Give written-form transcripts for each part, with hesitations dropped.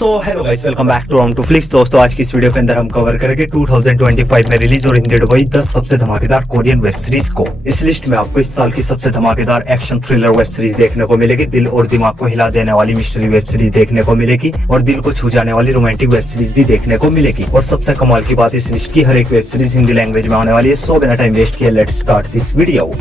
So hello guys, welcome back to on to flicks. दोस्तों, आज की इस वीडियो के अंदर हम कवर करेंगे 2025 में रिलीज और हिंदी डबी 10 सबसे धमाकेदार कोरियन वेब सीरीज को। इस लिस्ट में आपको इस साल की सबसे धमाकेदार एक्शन थ्रिलर वेब सीरीज देखने को मिलेगी, दिल और दिमाग को हिला देने वाली मिस्ट्री वेब सीरीज देखने को मिलेगी और दिल को छू जाने वाली रोमांटिक वेब सीरीज भी देखने को मिलेगी। और सबसे कमाल की बात, इस लिस्ट की हर एक वेब सीरीज हिंदी लैंग्वेज में आने वाली है। सो बिना टाइम वेस्ट किए लेट्स स्टार्ट दिस वीडियो।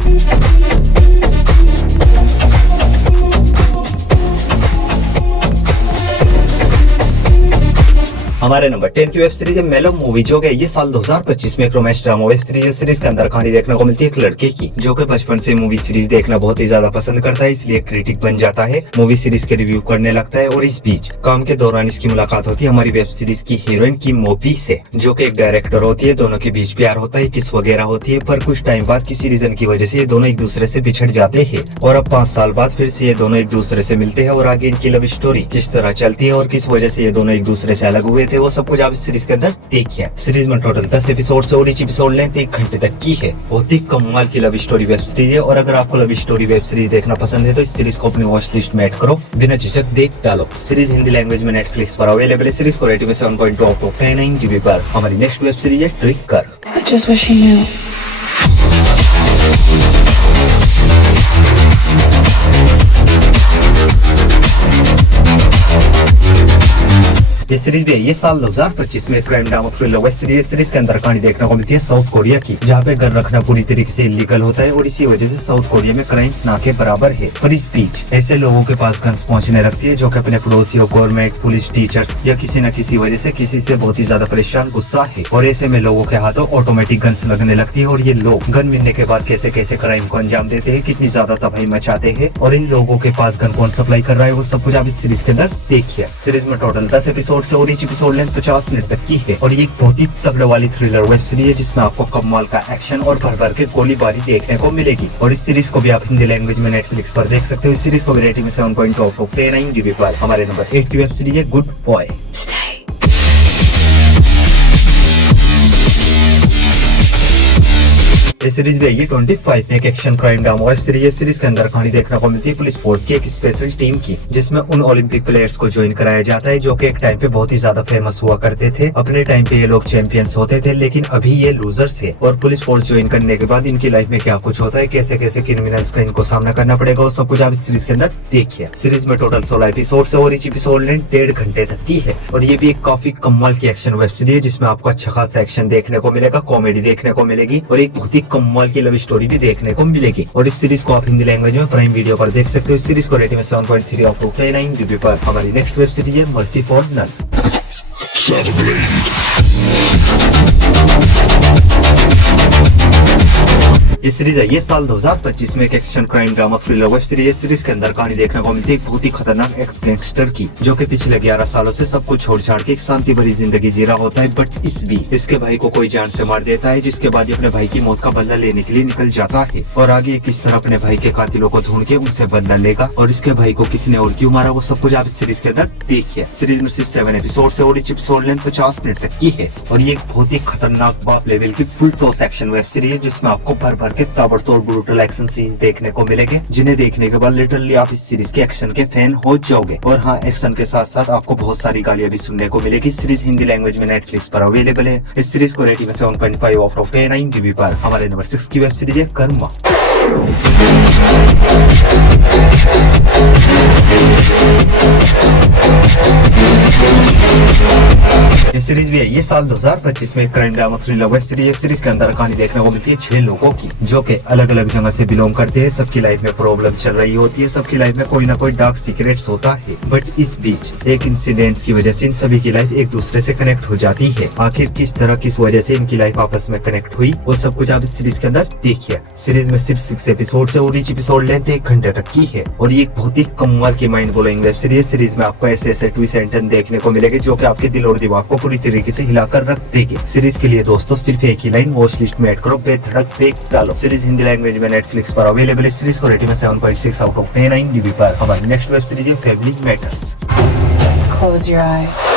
हमारे नंबर 10 की वेब सीरीज है मेलम मूवी, जो कि ये साल 2025 में एक रोमांस ड्रामा वेब सीरीज है। सीरीज के अंदर कहानी देखने को मिलती है एक लड़के की, जो कि बचपन से मूवी सीरीज देखना बहुत ही ज्यादा पसंद करता है, इसलिए क्रिटिक बन जाता है, मूवी सीरीज के रिव्यू करने लगता है। और इस बीच काम के दौरान इसकी मुलाकात होती है हमारी वेब सीरीज की हीरोइन की मोपी से, जो कि एक डायरेक्टर होती है। दोनों के बीच प्यार होता है, किस वगैरह होती है, पर कुछ टाइम बाद किसी रीजन की वजह से ये दोनों एक दूसरे से बिछड़ जाते हैं। और अब 5 साल बाद फिर से ये दोनों एक दूसरे से मिलते हैं और आगे इनकी लव स्टोरी किस तरह चलती है और किस वजह से ये दोनों एक दूसरे से अलग हुए थे, वो सब कुछ आप सीरीज के अंदर देखिए। सीरीज में टोटल 10 एपिसोड है और each एपिसोड लेंथ 1 घंटे तक की है। बहुत ही कमाल की लव स्टोरी वेब सीरीज है और अगर आपको लव स्टोरी वेब सीरीज देखना पसंद है तो इस सीरीज को अपनी वॉच लिस्ट में ऐड करो, बिना झिझक देख डालो। सीरीज हिंदी लैंग्वेज में नेटफ्लिक्स पर अवेलेबल है। सीरीज को रेटिंग में 7.2 आउट ऑफ 10 IMDb पर। हमारी नेक्स्ट वेब सीरीज है ट्रिकर। I just wish he knew. ये सीरीज भी है ये साल 2025 में crime drama thriller web series. Series के अंदर कहानी देखने को मिलती है साउथ कोरिया की, जहाँ पे गन रखना पूरी तरीके से इलीगल होता है और इसी वजह से साउथ कोरिया में क्राइम्स ना के बराबर है। पर इस बीच ऐसे लोगों के पास गन्स पहुंचने लगती है जो कि अपने पड़ोसियों, गवर्नमेंट, पुलिस, टीचर्स या किसी न किसी वजह से किसी से बहुत ही ज्यादा परेशान, गुस्सा है। और ऐसे में लोगों के हाथों ऑटोमेटिक गन्स लगने लगती है और ये लोग गन मिलने के बाद कैसे कैसे क्राइम को अंजाम देते हैं, कितनी ज्यादा तबाही मचाते हैं और इन लोगों के पास गन कौन सप्लाई कर रहा है, वो सब कुछ आप इस सीरीज के अंदर देखिए। सीरीज में टोटल 10 एपिसोड है और each एपिसोड 50 मिनट तक की है और ये एक बहुत ही तगड़े वाली थ्रिलर वेब सीरीज है, जिसमें आपको कमाल का एक्शन और भर भर के गोलीबारी देखने को मिलेगी। और इस सीरीज को भी आप हिंदी लैंग्वेज में नेटफ्लिक्स पर देख सकते हो। इस सीरीज को भी रेटिंग में 7.2 आउट ऑफ 10 IMDb पर। हमारे नंबर 8 की वेब सीरीज है गुड बॉय। इस सीरीज में ये 25 में एक action crime drama web series है। सीरीज के अंदर कहानी देखने को मिलती है पुलिस फोर्स की एक स्पेशल टीम की, जिसमें उन ओलंपिक प्लेयर्स को ज्वाइन कराया जाता है जो कि एक टाइम पे बहुत ही ज्यादा फेमस हुआ करते थे। अपने टाइम पे ये लोग चैंपियंस होते थे, लेकिन अभी ये लूजर्स है। और पुलिस फोर्स ज्वाइन करने के बाद इनकी लाइफ में क्या कुछ होता है, कैसे कैसे क्रिमिनल्स का इनको सामना करना पड़ेगा, वो सब कुछ आप इस सीरीज के अंदर देखिए। सीरीज में टोटल 16 एपिसोड है और each एपिसोड लेंथ 1.5 घंटे तक की है और ये भी एक काफी कमाल की एक्शन वेब सीरीज है, जिसमें आपको अच्छा खासा एक्शन देखने को मिलेगा, कॉमेडी देखने को मिलेगी और एक बहुत ही कमाल की लव स्टोरी भी देखने को मिलेगी। और इस सीरीज को आप हिंदी लैंग्वेज में प्राइम वीडियो पर देख सकते हो। इस सीरीज को रेटिंग में 7.3 आउट ऑफ 10 IMDb पर। हमारी नेक्स्ट वेब सीरीज है मर्सी फॉर नन। ये सीरीज है ये साल 2025 में एक action crime drama thriller web series है। सीरीज के अंदर कहानी देखने को मिलती है एक बहुत ही खतरनाक एक्स गैंगस्टर की, जो कि पिछले 11 सालों से सब कुछ छोड़ छाड़ के एक शांति भरी जिंदगी जी रहा होता है। बट इस बीच इसके भाई को कोई जान से मार देता है, जिसके बाद ये अपने भाई की मौत का बदला लेने के लिए निकल जाता है। और आगे किस तरह अपने भाई के कातिलों को ढूंढ के उनसे बदला लेगा और इसके भाई को किसने और क्यों मारा, वो सब कुछ आप इस सीरीज के अंदर देखिए। सीरीज में सिर्फ 7 एपिसोड है और each एपिसोड लेंथ 50 मिनट तक की है और ये एक बहुत ही खतरनाक बाप लेवल की full toss action web series है, जिसमें आपको भर भर के ताबड़तोड़ ब्रूटल एक्शन सीन देखने को मिलेंगे, जिन्हें देखने के बाद लिटरली आप इस सीरीज के एक्शन के फैन हो जाओगे। और हाँ, एक्शन के साथ साथ आपको बहुत सारी गालियां भी सुनने को मिलेगी। सीरीज हिंदी लैंग्वेज में नेटफ्लिक्स पर अवेलेबल है। इस सीरीज को रेटिंग में 7.5 आउट ऑफ 10 IMDb पर। हमारे नंबर 6 की वेब सीरीज है कर्मा। ये सीरीज भी है ये साल 2025 में crime drama thriller web series है। सीरीज के अंदर कहानी देखने को मिलती है 6 लोगों की, जो कि अलग अलग जगह से बिलोंग करते हैं। सबकी लाइफ में प्रॉब्लम चल रही होती है, सबकी लाइफ में कोई ना कोई डार्क सीक्रेट्स होता है। बट इस बीच एक इंसिडेंट की वजह से इन सभी की लाइफ एक दूसरे से कनेक्ट हो जाती है। आखिर किस तरह किस वजह से इनकी लाइफ आपस में कनेक्ट हुई, वो सब कुछ आप इस सीरीज के अंदर देखिए। सीरीज में सिर्फ 6 एपिसोड है और each एपिसोड लेंथ 1 घंटे तक की है और ये एक बहुत ही कमाल की mind blowing web series. Series में आपको ऐसे ऐसे ट्विस्ट एंड टर्न देखने को मिलेंगे जो कि आपके दिल और दिमाग को पूरी तरीके से हिलाकर रख देगी। सीरीज के लिए दोस्तों सिर्फ एक ही लाइन, वॉच लिस्ट में ऐड करो, बेधड़क देख डालो। सीरीज हिंदी लैंग्वेज में नेटफ्लिक्स पर अवेलेबल है। सीरीज को रेटिंग में 7.6 आउट ऑफ 10 IMDb पर। हमारी नेक्स्ट वेब सीरीज है family matters. Close your eyes.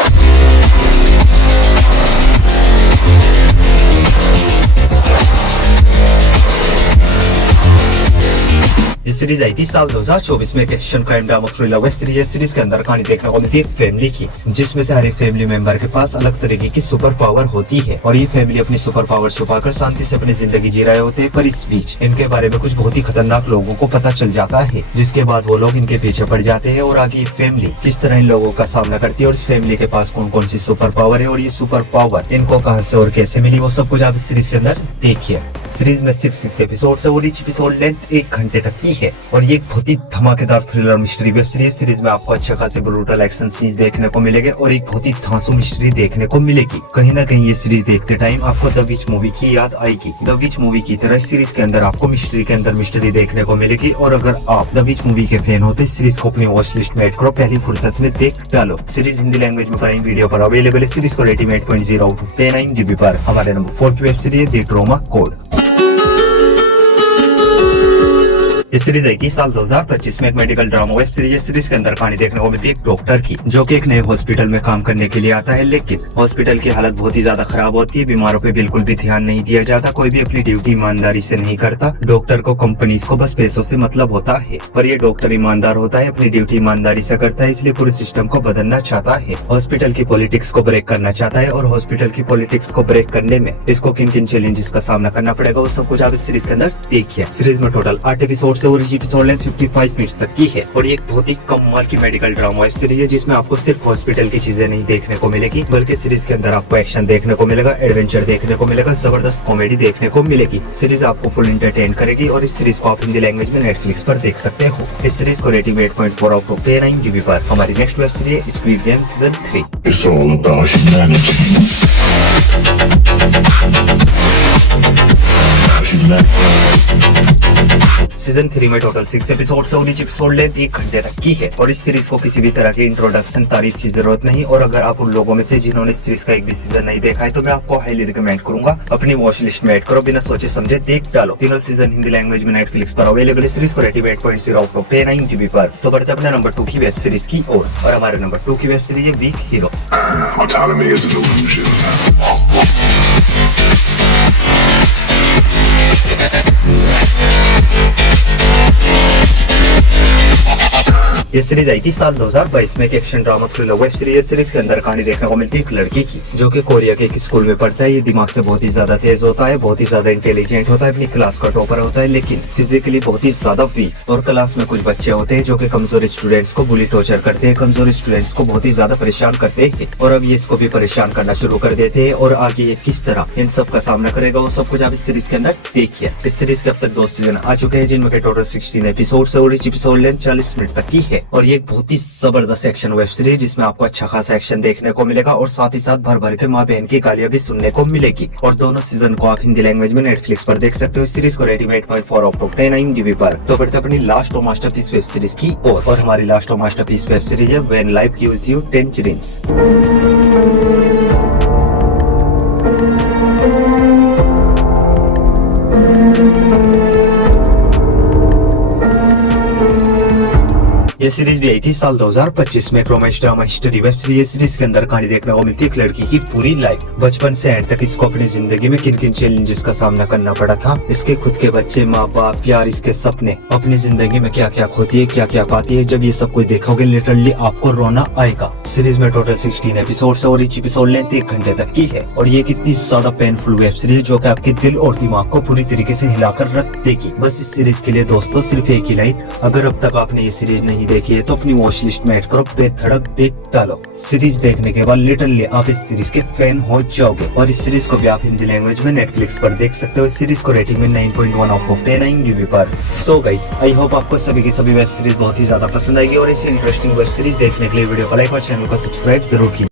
ये सीरीज आई थी साल 2024 में। एक action crime drama thriller web series के अंदर कहानी देखने को मिलती है एक फैमिली की, जिसमें से हर एक फैमिली मेंबर के पास अलग तरीके की सुपर पावर होती है और ये फैमिली अपनी सुपर पावर छुपाकर शांति से अपनी जिंदगी जी रहे होते हैं। पर इस बीच इनके बारे में कुछ बहुत ही खतरनाक लोगों को पता चल जाता है, जिसके बाद वो लोग इनके पीछे पड़ जाते हैं और आगे फैमिली किस तरह इन लोगों का सामना करती है और इस फैमिली के पास कौन कौन सी सुपर पावर है और ये सुपर पावर इनको कहां से और कैसे मिली, वो सब कुछ आप इस सीरीज के अंदर देखिए। सीरीज में सिर्फ 6 एपिसोड है और ईच एपिसोड लेंथ 1 घंटे तक की है और ये एक बहुत ही धमाकेदार थ्रिलर मिस्ट्री वेब सीरीज में आपको अच्छा खासे ब्रूटल एक्शन सीन्स देखने को मिलेंगे और एक बहुत ही धांसू मिस्ट्री देखने को मिलेगी। कहीं ना कहीं ये सीरीज देखते टाइम आपको द विच मूवी की याद आएगी। द विच मूवी की तरह सीरीज के अंदर आपको मिस्ट्री के अंदर मिस्ट्री देखने को मिलेगी और अगर आप द विच मूवी के फैन हो तो इस सीरीज को अपनी वॉच लिस्ट में ऐड करो, पहली फुर्सत में देख डालो। सीरीज हिंदी लैंग्वेज में प्राइम वीडियो पर अवेलेबल है। सीरीज को रेटिंग 8.0 आउट ऑफ 10 IMDb पर। हमारे नंबर 4 की web series the trauma code. ये सीरीज आई थी साल 2025 में। एक मेडिकल ड्रामा वेब सीरीज के अंदर कहानी देखने को मिलती है एक डॉक्टर की, जो कि एक नए हॉस्पिटल में काम करने के लिए आता है, लेकिन हॉस्पिटल की हालत बहुत ही ज्यादा खराब होती है। बीमारों पे बिल्कुल भी ध्यान नहीं दिया जाता, कोई भी अपनी ड्यूटी ईमानदारी से नहीं करता। डॉक्टर को कंपनीज को बस पैसों से मतलब होता है, पर ये डॉक्टर ईमानदार होता है, अपनी ड्यूटी ईमानदारी से करता है, इसलिए पूरे सिस्टम को बदलना चाहता है। हॉस्पिटल की पॉलिटिक्स को ब्रेक करना चाहता है और हॉस्पिटल की पॉलिटिक्स को ब्रेक करने में इसको किन किन चैलेंजेस का सामना करना पड़ेगा, वो सब कुछ आप इस सीरीज के अंदर देखिए। सीरीज में टोटल 8 एपिसोड है और एपिसोड 55 मिनट्स तक की है और ये एक बहुत ही कमाल की मेडिकल ड्रामा वेब सीरीज है, जिसमें आपको सिर्फ हॉस्पिटल की चीजें नहीं देखने को मिलेगी, बल्कि सीरीज के अंदर आपको एक्शन देखने को मिलेगा, एडवेंचर देखने को मिलेगा, जबरदस्त कॉमेडी देखने को मिलेगी। सीरीज आपको फुल एंटरटेन करेगी और इस सीरीज को आप हिंदी लैंग्वेज में नेटफ्लिक्स पर देख सकते हो। इस सीरीज को रेटिंग 8.4 आउट ऑफ 10 IMDb पर। हमारी next web series squid game season 3। It's all about humanity. Season 3 में टोटल 6 एपिसोड है और ईच एपिसोड लेंथ 1 घंटे तक की है और इस सीरीज को किसी भी तरह की इंट्रोडक्शन तारीफ की जरूरत नहीं। और अगर आप उन लोगों में से जिन्होंने इस सीरीज का एक भी सीजन नहीं देखा है तो मैं आपको हाईली रिकमेंड करूंगा अपनी वॉच लिस्ट में ऐड करो, बिना सोचे समझे देख डालो। तीनों सीजन हिंदी लैंग्वेज में नेटफ्लिक्स पर अवेलेबल है। सीरीज को रेटिंग 8.0 आउट ऑफ 10 IMDb पर। तो बढ़ते अपने नंबर 2 की वेब सीरीज की ओर और हमारे नंबर 2 की वेब सीरीज है Weak Hero. Autonomy is an illusion. ये सीरीज आई थी साल 2022 में। एक action drama thriller web series के अंदर कहानी देखने को मिलती है एक लड़के की, जो कि कोरिया के एक स्कूल में पढ़ता है। ये दिमाग से बहुत ही ज्यादा तेज होता है, बहुत ही ज्यादा इंटेलिजेंट होता है, अपनी क्लास का टॉपर होता है, लेकिन फिजिकली बहुत ही ज्यादा वीक। और क्लास में कुछ बच्चे होते हैं जो कि कमजोर स्टूडेंट्स को बुली टॉर्चर करते हैं, कमजोर स्टूडेंट्स को बहुत ही ज्यादा परेशान करते हैं और अब ये इसको भी परेशान करना शुरू कर देते हैं। और आगे ये किस तरह इन सब का सामना करेगा, वो सब कुछ आप इस सीरीज के अंदर देखिए। इस सीरीज के अब तक 2 सीजन आ चुके हैं, जिनमें टोटल 16 एपिसोड है और ईच एपिसोड लेंथ 40 मिनट तक की है और ये बहुत ही जबरदस्त एक्शन वेब सीरीज, जिसमें आपको अच्छा खासा एक्शन देखने को मिलेगा और साथ ही साथ भर भर के माँ बहन की गालियां भी सुनने को मिलेगी। और दोनों सीजन को आप हिंदी लैंग्वेज में नेटफ्लिक्स पर देख सकते हो। इस सीरीज को रेटिंग 8.4 आउट ऑफ 10 IMDb पर। तो बढ़ते अपनी लास्ट और मास्टरपीस वेब सीरीज की और हमारी लास्ट और मास्टरपीस वेब सीरीज है व्हेन लाइफ गिव्स यू टैंजरीन्स। ये सीरीज भी आई थी साल 2025 में। एक romance drama history web series के अंदर कहानी देखने को मिलती है एक लड़की की पूरी लाइफ, बचपन से एंड तक इसको अपनी जिंदगी में किन किन चैलेंजेस का सामना करना पड़ा था, इसके खुद के बच्चे, माँ बाप, प्यार, इसके सपने, अपनी जिंदगी में क्या क्या खोती है, क्या क्या पाती है। जब ये सब कुछ देखोगे लिटरली आपको रोना आएगा। सीरीज में टोटल 16 एपिसोड है और ईच एपिसोड लेंथ 1 घंटे तक की है और ये कितनी ज्यादा पेनफुल वेब सीरीज जो कि आपके दिल और दिमाग को पूरी तरीके से हिलाकर रख देगी। बस इस सीरीज के लिए दोस्तों सिर्फ एक ही लाइन, अगर अब तक आपने ये सीरीज नहीं देखी है तो अपनी वॉच लिस्ट में ऐड करो, बेधड़क देख डालो। सीरीज देखने के बाद लिटरली आप इस सीरीज के फैन हो जाओगे और इस सीरीज को भी आप हिंदी लैंग्वेज में नेटफ्लिक्स पर देख सकते हो। इस सीरीज को रेटिंग में 9.1 आउट ऑफ 10 IMDb पर। सो गाइस, आई होप आपको सभी की सभी वेब सीरीज बहुत ही ज्यादा पसंद आएगी और इसी इंटरेस्टिंग वेब सीरीज देखने के लिए वीडियो को लाइक और चैनल को सब्सक्राइब जरूर कीजिए।